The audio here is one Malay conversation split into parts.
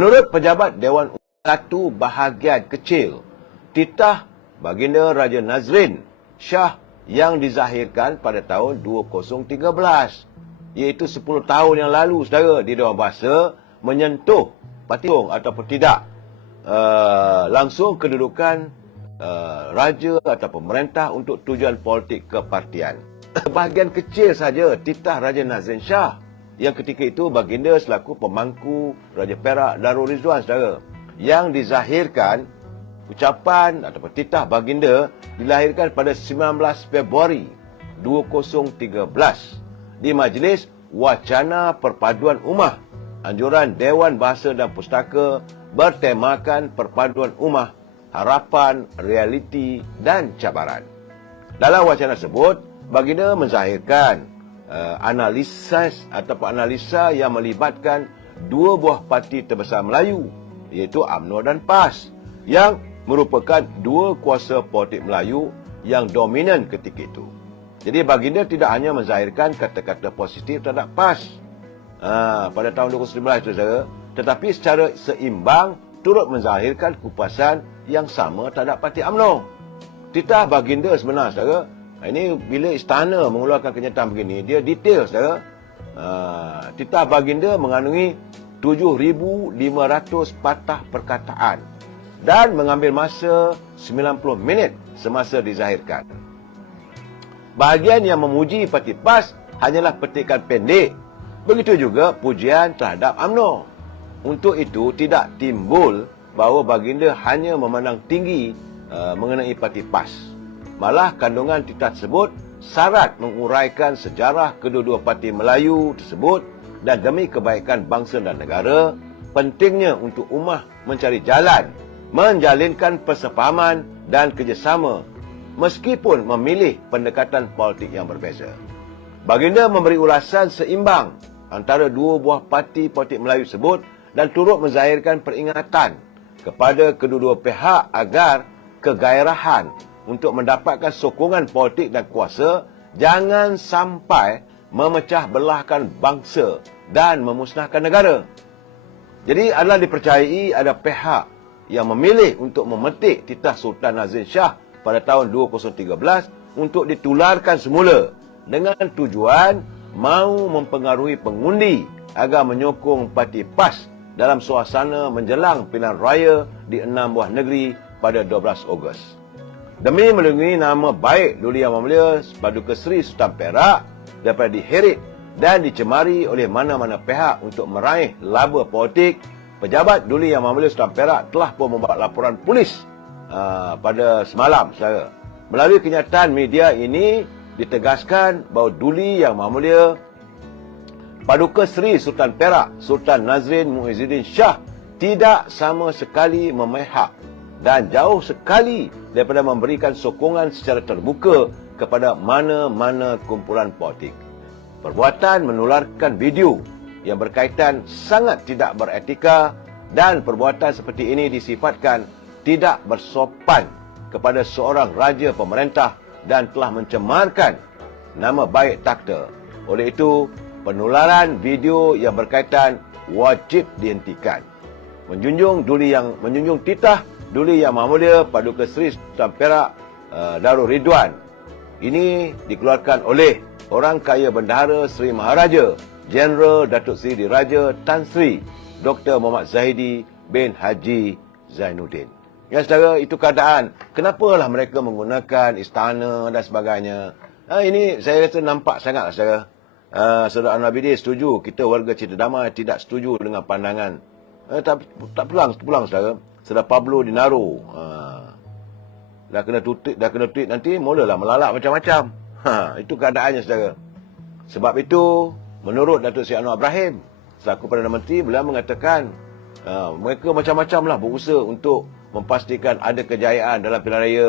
Menurut pejabat Dewan satu bahagian kecil titah baginda Raja Nazrin Shah yang dizahirkan pada tahun 2013, iaitu 10 tahun yang lalu, saudara, di Dewan Bahasa menyentuh patung ataupun tidak langsung kedudukan raja atau pemerintah untuk tujuan politik kepartian. Bahagian kecil saja titah Raja Nazrin Shah yang ketika itu baginda selaku pemangku Raja Perak Darul Rizwan, saudara, yang dizahirkan ucapan ataupun titah baginda dilahirkan pada 19 Februari 2013 di Majlis Wacana Perpaduan Ummah anjuran Dewan Bahasa dan Pustaka bertemakan perpaduan ummah, harapan, realiti dan cabaran. Dalam wacana tersebut, baginda menzahirkan analisa yang melibatkan dua buah parti terbesar Melayu, iaitu UMNO dan PAS, yang merupakan dua kuasa politik Melayu yang dominan ketika itu. Jadi baginda tidak hanya menzahirkan kata-kata positif terhadap PAS pada tahun 2019 itu, saudara, tetapi secara seimbang turut menzahirkan kupasan yang sama terhadap parti UMNO. Titah baginda sebenar, saudara, ini bila istana mengeluarkan kenyataan begini, dia detail, saudara. Titah baginda mengandungi 7,500 patah perkataan dan mengambil masa 90 minit semasa dizahirkan. Bahagian yang memuji parti PAS hanyalah petikan pendek. Begitu juga pujian terhadap UMNO. Untuk itu tidak timbul bahawa baginda hanya memandang tinggi mengenai parti PAS. Malah kandungan titah tersebut syarat menguraikan sejarah kedua-dua parti Melayu tersebut dan demi kebaikan bangsa dan negara, pentingnya untuk ummah mencari jalan menjalinkan persefahaman dan kerjasama meskipun memilih pendekatan politik yang berbeza. Baginda memberi ulasan seimbang antara dua buah parti politik Melayu tersebut dan turut menzahirkan peringatan kepada kedua-dua pihak agar kegairahan untuk mendapatkan sokongan politik dan kuasa jangan sampai memecah belahkan bangsa dan memusnahkan negara. Jadi adalah dipercayai ada pihak yang memilih untuk memetik titah Sultan Nazrin Shah pada tahun 2013 untuk ditularkan semula dengan tujuan mahu mempengaruhi pengundi agar menyokong parti PAS dalam suasana menjelang pilihan raya di 6 buah negeri pada 12 Ogos. Demi melindungi nama baik Duli Yang Mulia Paduka Seri Sultan Perak dapat diheret dan dicemari oleh mana-mana pihak untuk meraih laba politik, pejabat Duli Yang Mulia Sultan Perak telah pun membuat laporan polis pada semalam, saudara. Melalui kenyataan media ini ditegaskan bahawa Duli Yang Mulia Paduka Seri Sultan Perak Sultan Nazrin Muhyiddin Shah tidak sama sekali memihak dan jauh sekali daripada memberikan sokongan secara terbuka kepada mana-mana kumpulan politik. Perbuatan menularkan video yang berkaitan sangat tidak beretika dan perbuatan seperti ini disifatkan tidak bersopan kepada seorang raja pemerintah dan telah mencemarkan nama baik takhta. Oleh itu, penularan video yang berkaitan wajib dihentikan. Menjunjung titah Duli Yang Mulia Paduka Seri Sultan Perak Darul Ridwan ini dikeluarkan oleh Orang Kaya Bendahara Seri Maharaja Jeneral Datuk Seri Diraja Tan Sri Dr. Muhammad Zahidi bin Haji Zainuddin. Ya, saudara, itu keadaan. Kenapalah mereka menggunakan istana dan sebagainya. Ini saya rasa nampak sangatlah, saudara. Saudara Anwar setuju, kita warga Cita Damai tidak setuju dengan pandangan. Tak pulang, saudara. Saudara Pablo Dinaro. Dah kena tweet nanti, mulalah melalak macam-macam. Itu keadaannya, saudara. Sebab itu, menurut Datuk Seri Anwar Ibrahim, selaku Perdana Menteri, beliau mengatakan mereka macam-macamlah berusaha untuk memastikan ada kejayaan dalam pilihan raya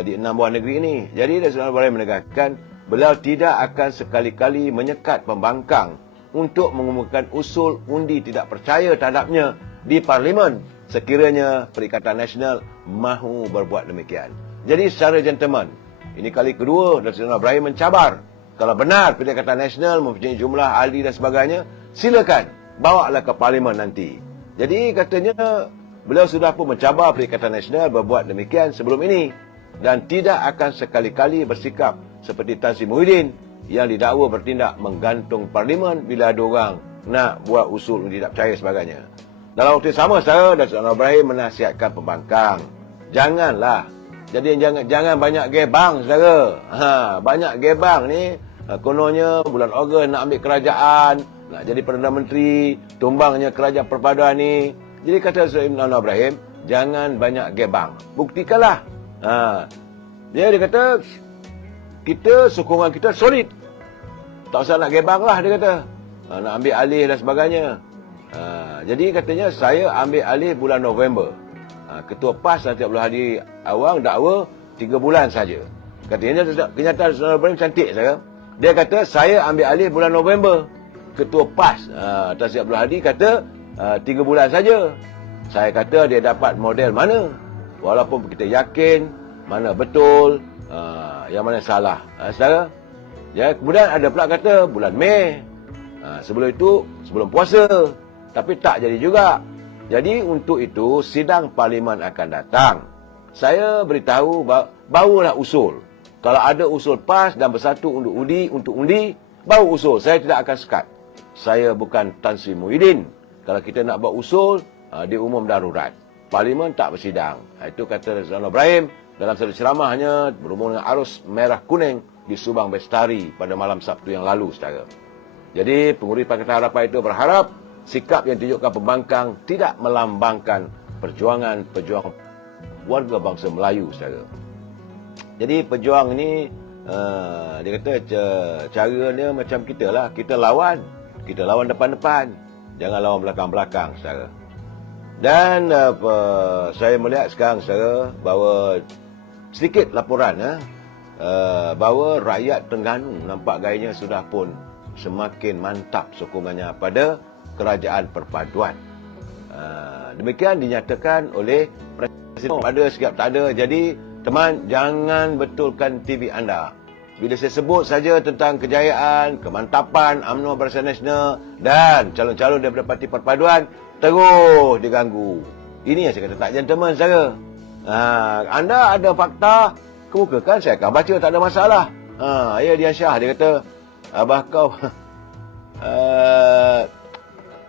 di 6 buah negeri ini. Jadi Datuk Seri Anwar Ibrahim menegaskan beliau tidak akan sekali-kali menyekat pembangkang untuk mengumumkan usul undi tidak percaya terhadapnya di Parlimen sekiranya Perikatan Nasional mahu berbuat demikian. Jadi secara gentleman, ini kali kedua Datuk Seri Anwar Ibrahim mencabar. Kalau benar Perikatan Nasional mempunyai jumlah ahli dan sebagainya, silakan bawalah ke Parlimen nanti. Jadi katanya beliau sudah pun mencabar Perikatan Nasional berbuat demikian sebelum ini dan tidak akan sekali-kali bersikap seperti Tan Sri Muhyiddin yang didakwa bertindak menggantung parlimen bila ada orang nak buat usul undi tak percaya sebagainya. Dalam waktu yang sama, saudara Datuk Anwar Ibrahim menasihatkan pembangkang, janganlah. Jadi jangan banyak gebang, saudara. Banyak gebang ni, kononnya bulan Ogos nak ambil kerajaan, nak jadi Perdana Menteri, tumbangnya kerajaan perpaduan ni. Jadi kata Datuk Anwar Ibrahim, jangan banyak gebang. Buktikanlah. Dia kata, kita sokongan kita solid. Tak usah nak gebang lah, dia kata. Nak ambil alih dan sebagainya. Jadi katanya saya ambil alih bulan November. Ketua PAS Datuk Abdul Hadi Awang dakwa 3 bulan saja. Katanya kenyataan Datuk Ibrahim cantik saya. Dia kata saya ambil alih bulan November. Ketua PAS Datuk Abdul Hadi kata 3 bulan saja. Saya kata dia dapat model mana? Walaupun kita yakin mana betul, yang mana salah. Saudara. Ya, kemudian ada pula kata bulan Mei. Sebelum itu sebelum puasa. Tapi tak jadi juga. Jadi untuk itu sidang parlimen akan datang. Saya beritahu barulah usul. Kalau ada usul PAS dan bersatu untuk undi, baru usul. Saya tidak akan sekat. Saya bukan Tan Sri Muhyiddin. Kalau kita nak buat usul, di umum darurat. Parlimen tak bersidang. Itu kata Datuk Anwar Ibrahim dalam satu ceramahnya berhubung dengan arus merah kuning di Subang Bestari pada malam Sabtu yang lalu, saudara. Jadi pengurusi Pakatan Harapan itu berharap sikap yang ditunjukkan pembangkang tidak melambangkan perjuangan warga bangsa Melayu, saudara. Jadi pejuang ini dia kata caranya macam kita lah. Kita lawan depan-depan, jangan lawan belakang-belakang, saudara. Dan saya melihat sekarang, saudara, bahawa sedikit laporan bahawa rakyat Terengganu nampak gayanya sudah pun semakin mantap sokongannya pada kerajaan perpaduan. Demikian dinyatakan oleh Presiden. Ada sikap tak ada. Jadi teman, jangan betulkan TV anda. Bila saya sebut saja tentang kejayaan, kemantapan UMNO Barisan Nasional dan calon-calon daripada Parti Perpaduan, terus diganggu. Ini yang saya kata tak gentleman, saudara. Anda ada fakta, kemukakan, saya akan baca, tak ada masalah. Ya, Dian Shah, dia kata, abah kau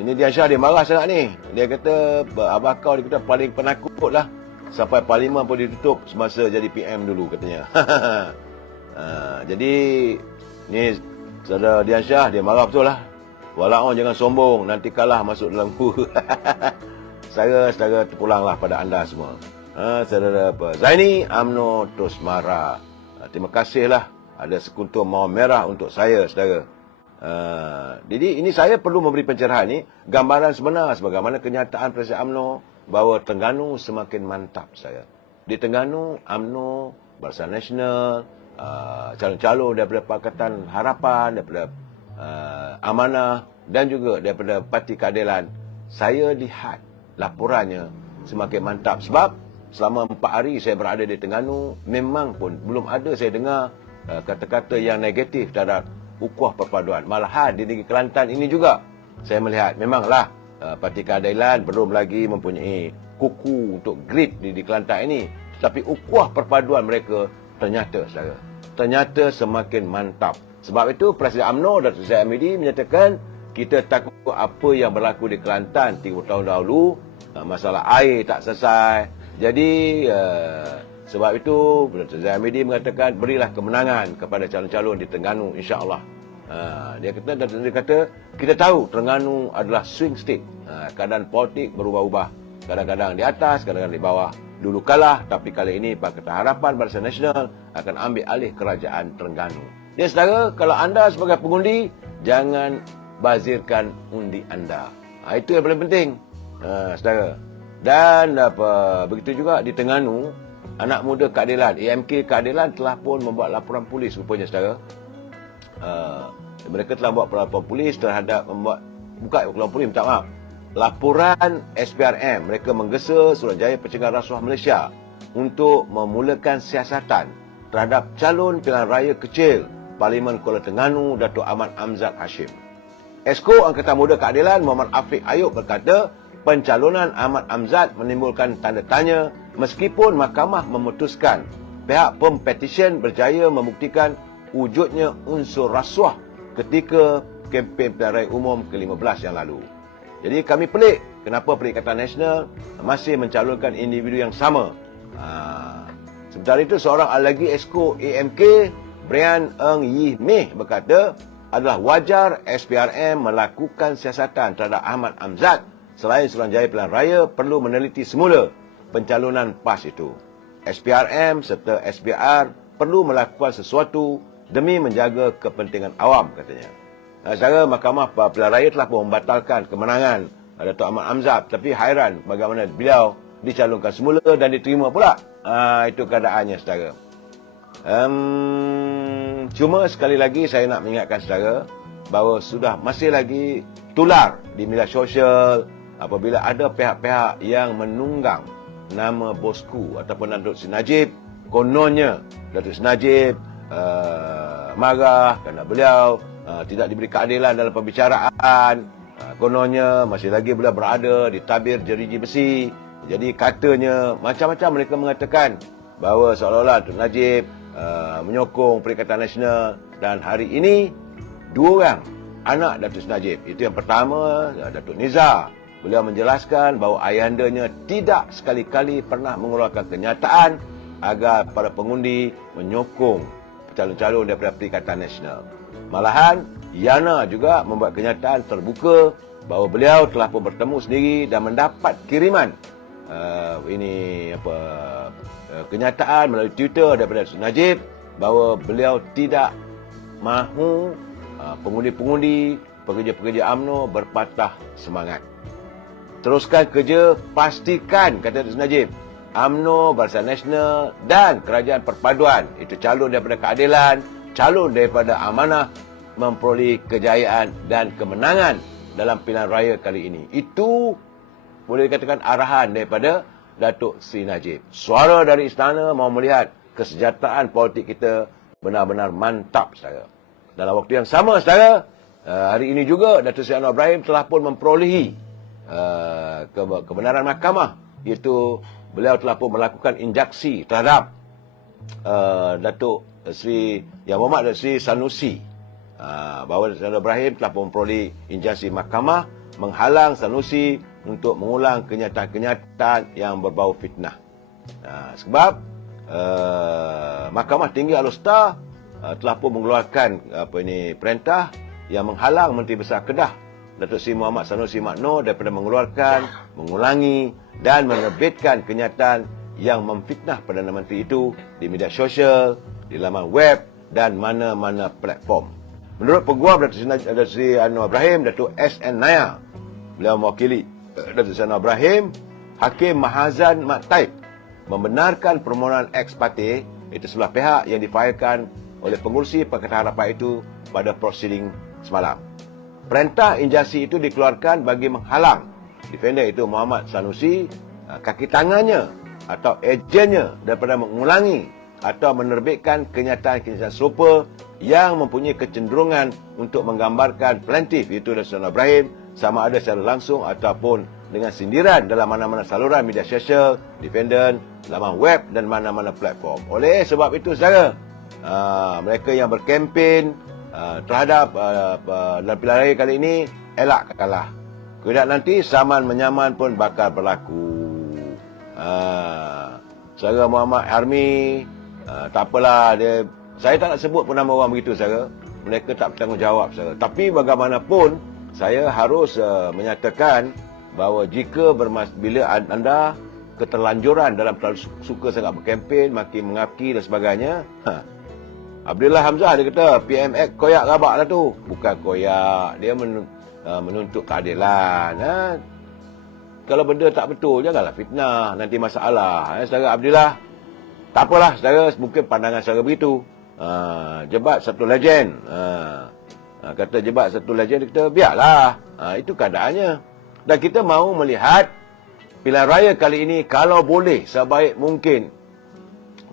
ini Dian Shah, dia marah sangat ni. Dia kata abah kau, dia kata paling penakut lah. Sampai parlimen pun ditutup semasa jadi PM dulu, katanya. Jadi ni saudara Dian Shah, dia marah betul lah. Walau jangan sombong, nanti kalah masuk dalam gua. Saudara terpulanglah pada anda semua. Saudara Zaini, UMNO terus marah. Terima kasihlah ada sekuntum mawar merah untuk saya, saudara. Jadi ini saya perlu memberi pencerahan ni, gambaran sebenar sebagaimana kenyataan Presiden UMNO bahawa Terengganu semakin mantap, saya. Di Terengganu, UMNO, Barisan Nasional, calon-calon daripada Pakatan Harapan, daripada Amanah dan juga daripada Parti Keadilan, saya lihat laporannya semakin mantap. Sebab selama 4 hari saya berada di Terengganu, memang pun belum ada saya dengar kata-kata yang negatif terhadap ukhuwah perpaduan. Malahan di negeri Kelantan ini juga saya melihat memanglah Parti Keadilan belum lagi mempunyai kuku untuk grid di Kelantan ini, tetapi ukhuwah perpaduan mereka ternyata semakin mantap. Sebab itu Presiden UMNO Datuk Zahid Hamidi menyatakan kita takut apa yang berlaku di Kelantan 30 tahun dahulu, masalah air tak selesai. Jadi sebab itu Datuk Zahid Hamidi mengatakan berilah kemenangan kepada calon-calon di Terengganu, insya-Allah. Dia kata kita tahu Terengganu adalah swing state. Keadaan politik berubah-ubah. Kadang-kadang di atas, kadang-kadang di bawah. Dulu kalah, tapi kali ini Pakatan Harapan Barisan Nasional akan ambil alih kerajaan Terengganu. Dia saudara, kalau anda sebagai pengundi, jangan bazirkan undi anda. Itu yang paling penting, saudara. Dan begitu juga di Terengganu, anak muda keadilan, AMK Keadilan telah pun membuat laporan polis rupanya, saudara. Mereka telah buat laporan polis terhadap laporan SPRM. Mereka menggesa Suruhanjaya Pencegahan Rasuah Malaysia untuk memulakan siasatan terhadap calon pilihan raya kecil Parlimen Kuala Terengganu, Datuk Ahmad Amzad Hashim. Esko Angkatan Muda Keadilan Muhammad Afiq Ayub berkata, pencalonan Ahmad Amzad menimbulkan tanda tanya meskipun mahkamah memutuskan pihak pempetisyen berjaya membuktikan wujudnya unsur rasuah ketika kempen pilihan raya umum ke-15 yang lalu. Jadi kami pelik kenapa Perikatan Nasional masih mencalonkan individu yang sama. Sementara itu, seorang lagi esko AMK, Brian Ng Yih Meh berkata, adalah wajar SPRM melakukan siasatan terhadap Ahmad Amzad selain Suruhanjaya Pilihan Raya perlu meneliti semula pencalonan PAS itu. SPRM serta SPR perlu melakukan sesuatu demi menjaga kepentingan awam, katanya. Secara Mahkamah Pilihan Raya telah pun membatalkan kemenangan Datuk Ahmad Amzad, tapi hairan bagaimana beliau dicalonkan semula dan diterima pula. Itu keadaannya, saudara. Cuma sekali lagi saya nak mengingatkan saudara bahawa sudah masih lagi tular di media sosial apabila ada pihak-pihak yang menunggang nama bosku ataupun Datuk Seri Najib. Kononnya Datuk Seri Najib marah kerana beliau tidak diberi keadilan dalam pembicaraan. Kononnya masih lagi beliau berada di tabir jeriji besi. Jadi katanya macam-macam mereka mengatakan bahawa seolah-olah Datuk Najib menyokong Perikatan Nasional, dan hari ini dua orang anak Datuk Seri Najib. Itu yang pertama, Datuk Nizar. Beliau menjelaskan bahawa ayahandanya tidak sekali-kali pernah mengeluarkan kenyataan agar para pengundi menyokong calon-calon daripada Perikatan Nasional. Malahan, Yana juga membuat kenyataan terbuka bahawa beliau telah pun bertemu sendiri dan mendapat kiriman kenyataan melalui Twitter daripada Datuk Najib bahawa beliau tidak mahu pengundi-pengundi, pekerja-pekerja UMNO berpatah semangat. Teruskan kerja, pastikan, kata Datuk Najib, UMNO, Barisan Nasional dan Kerajaan Perpaduan, itu calon daripada keadilan, calon daripada amanah, memperoleh kejayaan dan kemenangan dalam pilihan raya kali ini. Itu boleh dikatakan arahan daripada Datuk Seri Najib. Suara dari istana mahu melihat kesejahteraan politik kita benar-benar mantap, saudara. Dalam waktu yang sama, saudara, hari ini juga Datuk Seri Anwar Ibrahim telah pun memperolehi kebenaran mahkamah, iaitu beliau telah pun melakukan injaksi terhadap Datuk Seri Yang Berhormat Datuk Seri Sanusi, bahawa Datuk Seri Anwar Ibrahim telah pun memperoleh injaksi mahkamah menghalang Sanusi untuk mengulang kenyataan-kenyataan yang berbau fitnah. Sebab Mahkamah Tinggi Alor-Setar telah pun mengeluarkan perintah yang menghalang Menteri Besar Kedah Datuk Seri Muhammad Sanusi Makno daripada mengeluarkan, mengulangi dan menerbitkan kenyataan yang memfitnah Perdana Menteri itu di media sosial, di laman web dan mana-mana platform. Menurut peguam Datuk Seri Anwar Ibrahim, Datuk S.N. Nayar, beliau mewakili Datuk Seri Anwar Ibrahim, Hakim Mahazan Mat Taib membenarkan permohonan ex parte itu sebelah pihak yang difailkan oleh pengurusi Pakatan Harapan itu pada prosiding semalam. Perintah injasi itu dikeluarkan bagi menghalang defender itu Muhammad Sanusi, kaki tangannya atau ejennya daripada mengulangi atau menerbitkan kenyataan-kenyataan serupa yang mempunyai kecenderungan untuk menggambarkan plaintiff iaitu Datuk Seri Anwar Ibrahim sama ada secara langsung ataupun dengan sindiran dalam mana-mana saluran media sosial, defendant, laman web dan mana-mana platform. Oleh sebab itu, saudara, mereka yang berkempen terhadap dalam pilihan raya kali ini, elak kalah. Kemudian nanti saman menyaman pun bakal berlaku. Saudara Muhammad Armi, tak apalah, saya tak nak sebut pun nama orang begitu, saudara. Mereka tak bertanggungjawab, saudara. Tapi bagaimanapun, saya harus menyatakan bahawa jika bila anda keterlanjuran dalam terlalu suka sangat berkempen, makin mengaki dan sebagainya, Abdullah Hamzah dia kata PMX koyak rabak lah tu. Bukan koyak, dia menuntut keadilan. Kalau benda tak betul, janganlah fitnah, nanti masalah. Saudara Abdullah, tak apalah, saudara, mungkin pandangan saudara begitu. Jebat satu legend. Kata jebat satu legend, kita biarlah. Itu keadaannya. Dan kita mahu melihat pilihan raya kali ini, kalau boleh, sebaik mungkin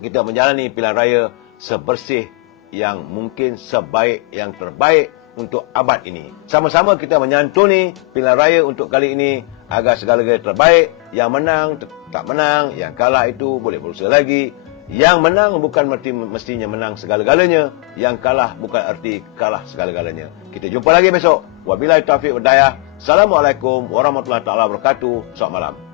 kita menjalani pilihan raya sebersih yang mungkin, sebaik yang terbaik untuk abad ini. Sama-sama kita menyantuni pilihan raya untuk kali ini agar segala-galanya terbaik. Yang menang tak menang, yang kalah itu boleh berusaha lagi. Yang menang bukan mestinya menang segala-galanya, yang kalah bukan arti kalah segala-galanya. Kita jumpa lagi besok. Wabillahi taufiq wal hidayah. Assalamualaikum warahmatullahi wabarakatuh. Selamat malam.